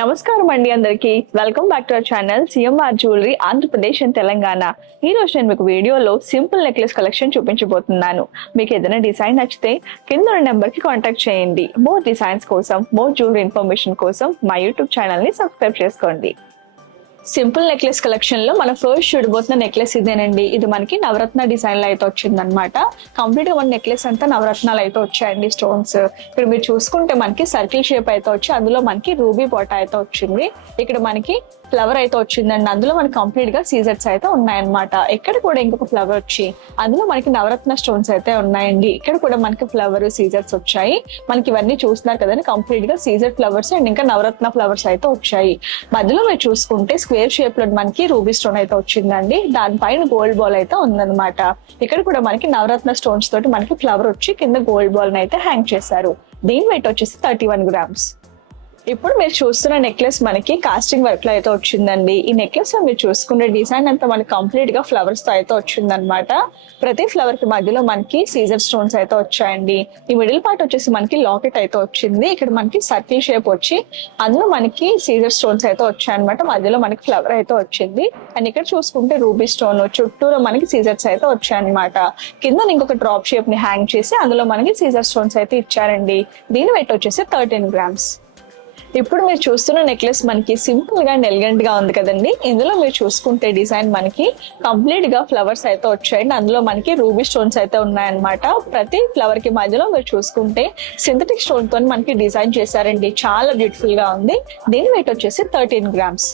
నమస్కారం అండి అందరికి. Welcome back to our channel CMR jewellery Andhra Pradesh and Telangana. ఈ రోజు నేను మీకు వీడియోలో సింపుల్ నెక్లెస్ కలెక్షన్ చూపించబోతున్నాను. మీకు ఏదైనా డిజైన్ నచ్చితే కింద ఉన్న నెంబర్ కి కాంటాక్ట్ చేయండి. మోర్ డిజైన్స్ కోసం, మోర్ జ్యువెలరీ ఇన్ఫర్మేషన్ కోసం మా యూట్యూబ్ ఛానల్ ని సబ్స్క్రైబ్ చేసుకోండి. సింపుల్ నెక్లెస్ కలెక్షన్ లో మన ఫస్ట్ చూడబోతున్న నెక్లెస్ ఇదేనండి. ఇది మనకి నవరత్న డిజైన్ లో అయితే వచ్చింది అనమాట. కంప్లీట్ గా మన నెక్లెస్ అంతా నవరత్నాలు అయితే వచ్చాయండి. స్టోన్స్ ఇక్కడ మీరు చూసుకుంటే మనకి సర్కిల్ షేప్ అయితే వచ్చి అందులో మనకి రూబీ బాటా అయితే వచ్చింది. ఇక్కడ మనకి ఫ్లవర్ అయితే వచ్చిందండి. అందులో మనకి కంప్లీట్ గా సీజర్స్ అయితే ఉన్నాయన్నమాట. ఇక్కడ కూడా ఇంకొక ఫ్లవర్ వచ్చి అందులో మనకి నవరత్న స్టోన్స్ అయితే ఉన్నాయండి. ఇక్కడ కూడా మనకి ఫ్లవర్ సీజర్స్ వచ్చాయి. మనకి ఇవన్నీ చూస్తున్నారు కదండి, కంప్లీట్ గా సీజర్ ఫ్లవర్స్ అండ్ ఇంకా నవరత్న ఫ్లవర్స్ అయితే వచ్చాయి. మధ్యలో మీరు చూసుకుంటే స్క్వేర్ షేప్ లో మనకి రూబీ స్టోన్ అయితే వచ్చిందండి. దానిపైన గోల్డ్ బాల్ అయితే ఉందన్నమాట. ఇక్కడ కూడా మనకి నవరత్న స్టోన్స్ తోటి మనకి ఫ్లవర్ వచ్చి కింద గోల్డ్ బాల్ అయితే హ్యాంగ్ చేశారు. దీని వెయిట్ వచ్చేసి 31 grams. ఇప్పుడు మీరు చూస్తున్న నెక్లెస్ మనకి కాస్టింగ్ వర్క్ లో అయితే వచ్చిందండి. ఈ నెక్లెస్ లో మీరు చూసుకునే డిజైన్ అంతా మనకి కంప్లీట్ గా ఫ్లవర్స్ తో అయితే వచ్చిందనమాట. ప్రతి ఫ్లవర్ కి మధ్యలో మనకి సీజర్ స్టోన్స్ అయితే వచ్చాయండి. ఈ మిడిల్ పార్ట్ వచ్చేసి మనకి లాకెట్ అయితే వచ్చింది. ఇక్కడ మనకి సర్కిల్ షేప్ వచ్చి అందులో మనకి సీజర్ స్టోన్స్ అయితే వచ్చాయన్నమాట. మధ్యలో మనకి ఫ్లవర్ అయితే వచ్చింది. అండ్ ఇక్కడ చూసుకుంటే రూబీ స్టోన్ చుట్టూరు మనకి సీజర్స్ అయితే వచ్చాయన్నమాట. కింద ఇంకొక డ్రాప్ షేప్ ని హ్యాంగ్ చేసి అందులో మనకి సీజర్ స్టోన్స్ అయితే ఇచ్చారండి. దీని వెయిట్ వచ్చేసి 13 grams. ఇప్పుడు మీరు చూస్తున్న నెక్లెస్ మనకి సింపుల్ గా అండ్ ఎలిగెంట్ గా ఉంది కదండి. ఇందులో మీరు చూసుకుంటే డిజైన్ మనకి కంప్లీట్ గా ఫ్లవర్స్ అయితే వచ్చాయండి. అందులో మనకి రూబీ స్టోన్స్ అయితే ఉన్నాయన్నమాట. ప్రతి ఫ్లవర్ కి మధ్యలో మీరు చూసుకుంటే సింథటిక్ స్టోన్ తో మనకి డిజైన్ చేశారండి. చాలా బ్యూటిఫుల్ గా ఉంది. దీని వెయిట్ వచ్చేసి 13 grams.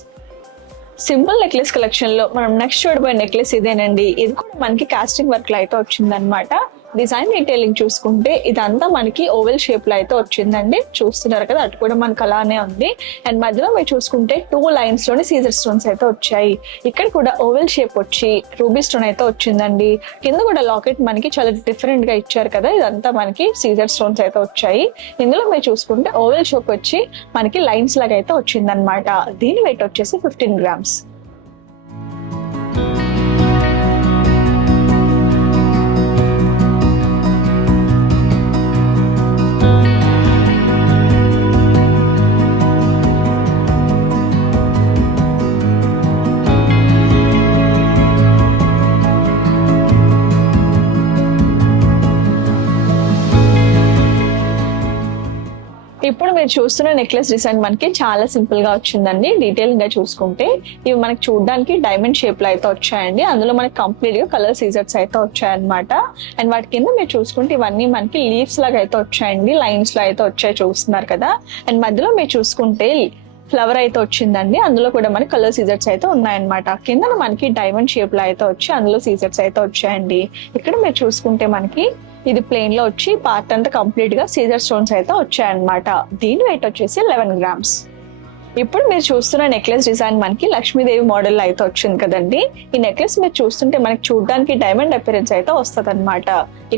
సింపుల్ నెక్లెస్ కలెక్షన్ లో మనం నెక్స్ట్ చూడబోయే నెక్లెస్ ఇదేనండి. ఇది కూడా మనకి కాస్టింగ్ వర్క్ లో అయితే వచ్చిందనమాట. డిజైన్ డీటెయిలింగ్ చూసుకుంటే ఇదంతా మనకి ఓవెల్ షేప్ లో అయితే వచ్చిందండి. చూస్తున్నారు కదా, అటు కూడా మనకి అలానే ఉంది. అండ్ మధ్యలో మీరు చూసుకుంటే 2 lines లోని సీజర్ స్టోన్స్ అయితే వచ్చాయి. ఇక్కడ కూడా ఓవెల్ షేప్ వచ్చి రూబీ స్టోన్ అయితే వచ్చిందండి. కింద కూడా లాకెట్ మనకి చాలా డిఫరెంట్ గా ఇచ్చారు కదా. ఇదంతా మనకి సీజర్ స్టోన్స్ అయితే వచ్చాయి. ఇందులో మీరు చూసుకుంటే ఓవెల్ షేప్ వచ్చి మనకి లైన్స్ లాగా అయితే వచ్చిందనమాట. దీని వెయిట్ వచ్చేసి 15 grams. ఇప్పుడు మీరు చూస్తున్న నెక్లెస్ డిజైన్ మనకి చాలా సింపుల్ గా వచ్చిందండి. డీటెయిల్ గా చూసుకుంటే ఇవి మనకి చూడడానికి డైమండ్ షేప్ లో అయితే వచ్చాయండి. అందులో మనకి కంప్లీట్ గా కలర్ సీజర్స్ అయితే వచ్చాయన్నమాట. అండ్ వాటి కింద మీరు చూసుకుంటే ఇవన్నీ మనకి లీవ్స్ లాగా అయితే వచ్చాయండి. లైన్స్ లో అయితే వచ్చాయి, చూస్తున్నారు కదా. అండ్ మధ్యలో మీరు చూసుకుంటే ఫ్లవర్ అయితే వచ్చిందండి. అందులో కూడా మనకి కలర్ సీజర్స్ అయితే ఉన్నాయన్నమాట. కింద మనకి డైమండ్ షేప్ లో అయితే వచ్చి అందులో సీజర్స్ అయితే వచ్చాయండి. ఇక్కడ మీరు చూసుకుంటే మనకి ఇది ప్లెయిన్ లో వచ్చి పార్ట్ అంతా కంప్లీట్ గా సీజర్ స్టోన్స్ అయితే వచ్చాయన్నమాట. దీని వెయిట్ వచ్చేసి 11 grams. ఇప్పుడు మీరు చూస్తున్న నెక్లెస్ డిజైన్ మనకి లక్ష్మీదేవి మోడల్ అయితే వచ్చింది కదండి. ఈ నెక్లెస్ మీరు చూస్తుంటే మనకి చూడడానికి డైమండ్ అపిరెన్స్ అయితే వస్తుంది అనమాట.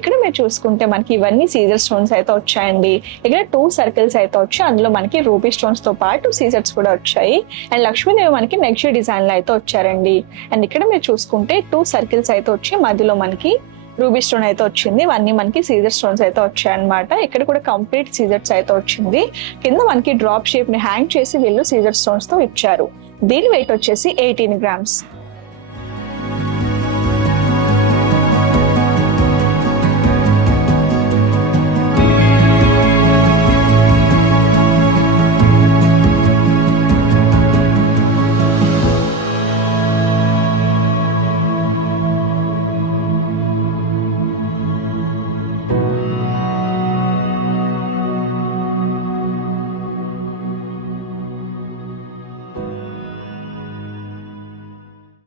ఇక్కడ మీరు చూసుకుంటే మనకి ఇవన్నీ సీజర్ స్టోన్స్ అయితే వచ్చాయండి. ఇక్కడ 2 circles అయితే వచ్చి అందులో మనకి రూబీ స్టోన్స్ తో పాటు సీజర్స్ కూడా వచ్చాయి. అండ్ లక్ష్మీదేవి మనకి నెక్స్ట్ డిజైన్ లో అయితే వచ్చారండి. అండ్ ఇక్కడ మీరు చూసుకుంటే 2 circles అయితే వచ్చి మధ్యలో మనకి రూబీ స్టోన్ అయితే వచ్చింది. ఇవన్నీ మనకి సీజర్ స్టోన్స్ అయితే వచ్చాయన్నమాట. ఇక్కడ కూడా కంప్లీట్ సీజర్స్ అయితే వచ్చింది. కింద మనకి డ్రాప్ షేప్ ని హ్యాంగ్ చేసి వీళ్ళు సీజర్ స్టోన్స్ తో ఇచ్చారు. దీని వెయిట్ వచ్చేసి 18 grams.